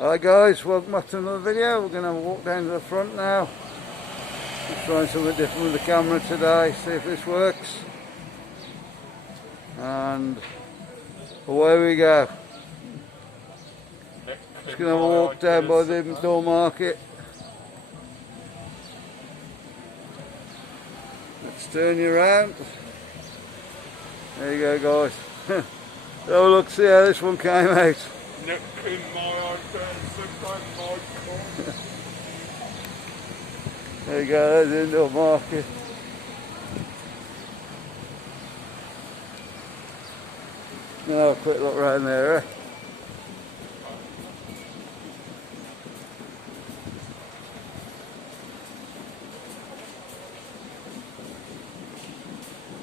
Hi guys, welcome back to another video. We're going to have a walk down to the front now. Just trying something different with the camera today, see if this works. And away we go. Just going to have a walk down by the Benidorm market. Let's turn you around. There you go guys. Oh look, see how this one came out. There you go, there's the indoor market. Now have a quick look around there, eh?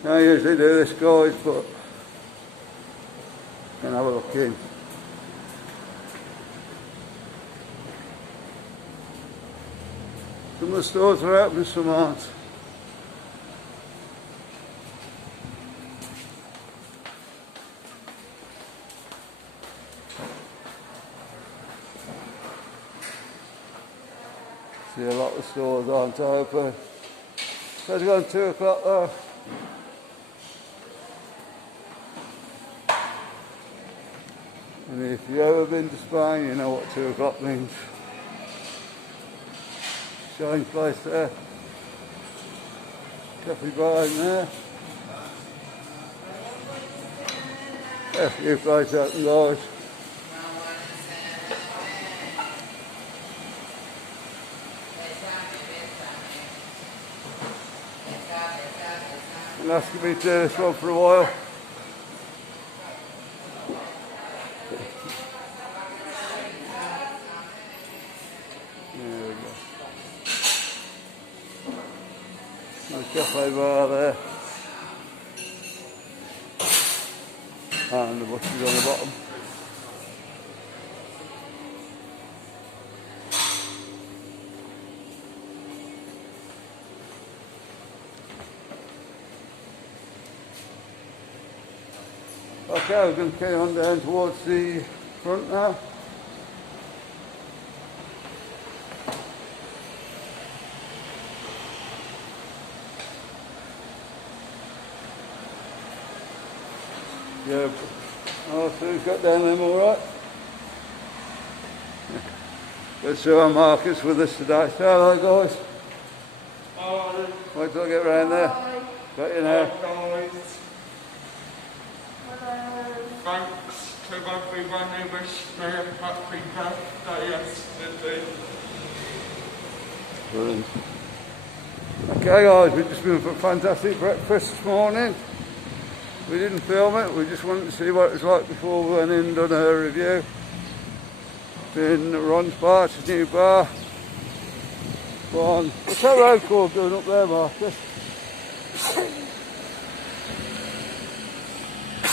I usually do this guys, but can have a look in. Some of the stores are open, some aren't. See, a lot of stores aren't open. It's gone 2 o'clock though. And if you've ever been to Spain, you know what 2 o'clock means. Shine place there. Coffee bar in there. A few places open guys. And that's going to be to this one for a while. There we go. Nice cafe bar there. And the bushes on the bottom. Okay, we're going to carry on down towards the front now. Yeah, oh, so we've got down them all right. Let's see our markets with us today. Say hello guys. Hi. Wait till I get round there. Got you now. Hi guys. Thanks to everyone who wished me a happy birthday yesterday. Brilliant. Okay guys, we've just been for a fantastic breakfast this morning. We didn't film it, we just wanted to see what it was like before we went in and done a review. Been Ron's bar, it's a new bar. What's that road called going up there, Marcus?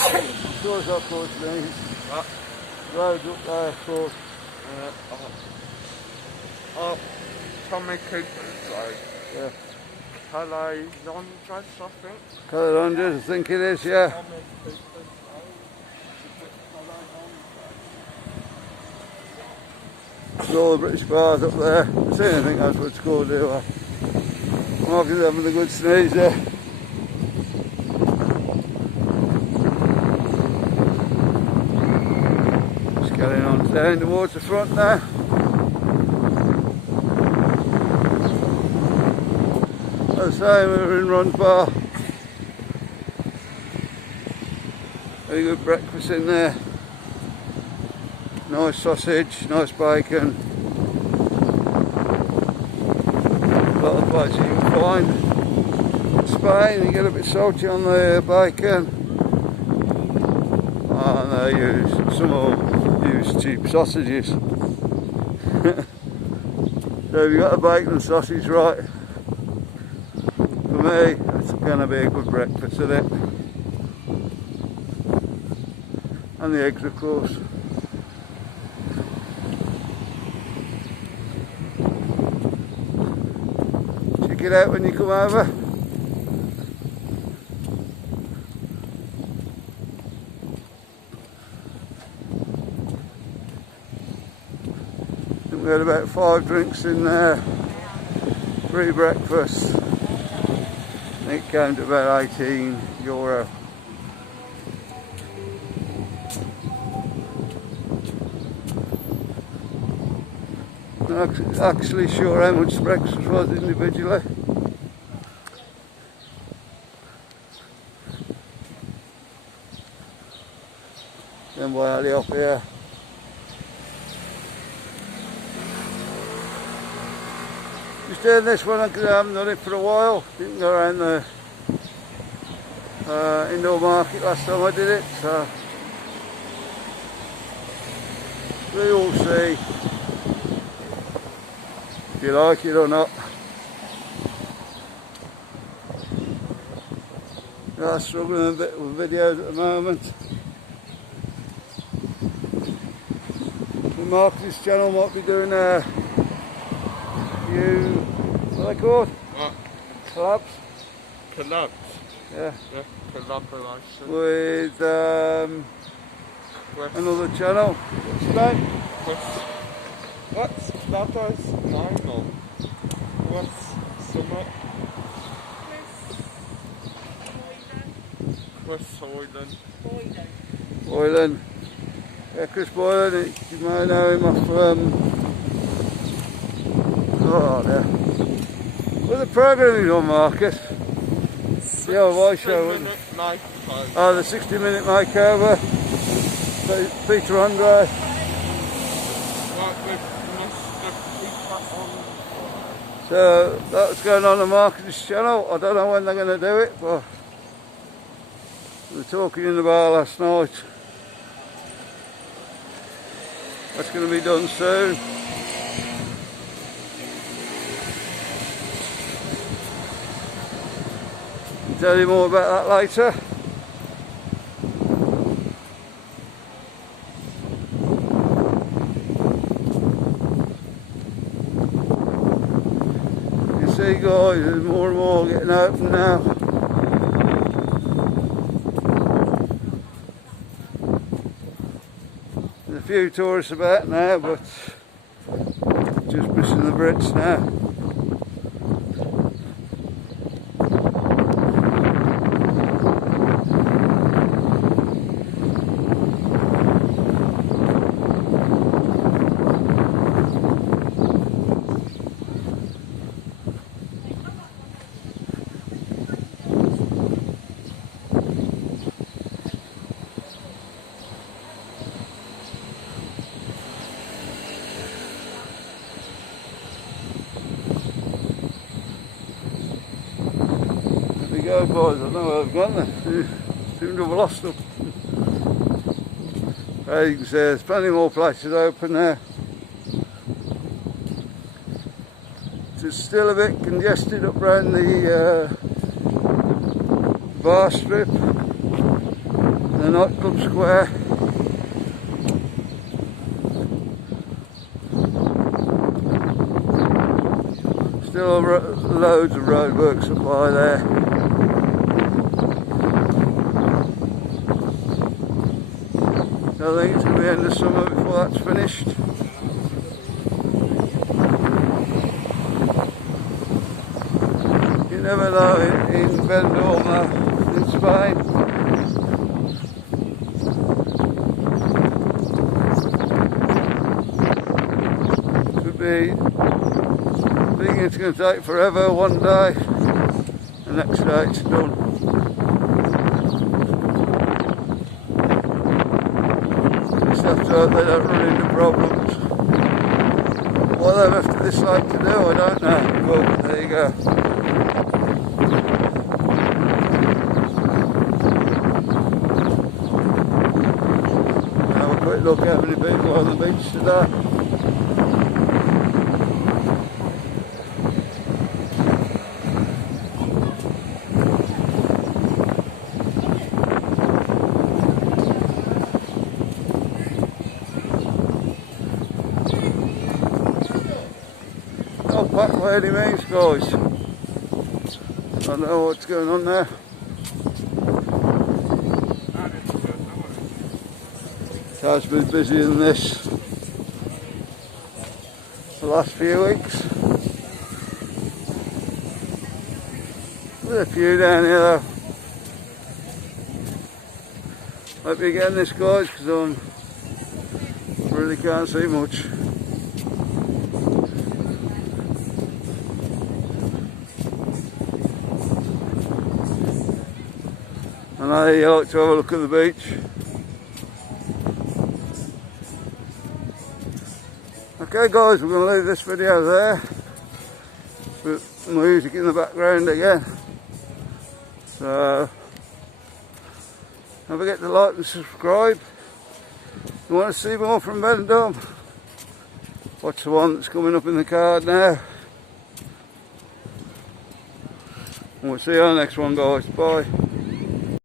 I'm sure it's not called names. What? Road up there called. Tommy Cooper's Road. Yeah. Calais Londres, I think. Calais, I think it is, yeah. Tommy Cooper's Road. There's all the British bars up there. I see anything that's what it's called here. Mark is having a good sneeze there. Just carrying on down towards the front now. As I say, we were in Ron's bar. Very good breakfast in there. Nice sausage, nice bacon. A lot of places you can find in Spain, you get a bit salty on the bacon. And they some will use cheap sausages. So if you got the bacon and sausage right, for me, it's going to be a good breakfast, isn't it? And the eggs, of course. Check it out when you come over. We had about 5 drinks in there, free breakfast. I think it came to about €18. I'm not actually sure how much the breakfast was individually. Then by alley up here. Just doing this one because I haven't done it for a while. Didn't go around the indoor market last time I did it, so we will see if you like it or not. I'm struggling a bit with videos at the moment. Marcus' channel might be doing a few, what are they called? What? Collabs? Collabs? Yeah. Yeah, collaboration. With another channel. What's his name? What's that is mine or what's summer? Chris Hoyland. Boylan. Yeah, Chris Boylan, you might know him off oh there. What's the programme he's on, Marcus? The old show, wasn't it? Oh, the 60-minute makeover. Peter Andre. So that's going on the Marcus' channel. I don't know when they're going to do it, but we were talking in the bar last night. That's going to be done soon. I'll tell you more about that later. You see guys, there's more and more getting open now. There's a few tourists about now, but just missing the Brits now. Go boys, I don't know where I've gone there. Seem to have lost them. As you can see, there's plenty more places open there. It's still a bit congested up around the bar strip, the nightclub square. Still loads of roadworks up by there. I think it's going to be end of summer before that's finished. You never know in Benidorm in Spain. Could be, I think it's going to take forever one day, the next day it's done. So they don't run into problems. What they've left to this side to do, I don't know, but there you go. Have a quick look at how many people on the beach today. Not packed by any means, guys. I don't know what's going on there. It has been busier than this. the last few weeks. There's a few down here though. Might be getting this, guys, because I really can't see much. I know you like to have a look at the beach. Okay guys, we're going to leave this video there with music in the background again. So don't forget to like and subscribe. If you want to see more from Benidorm, watch the one that's coming up in the card now. And we'll see you on the next one, guys. Bye.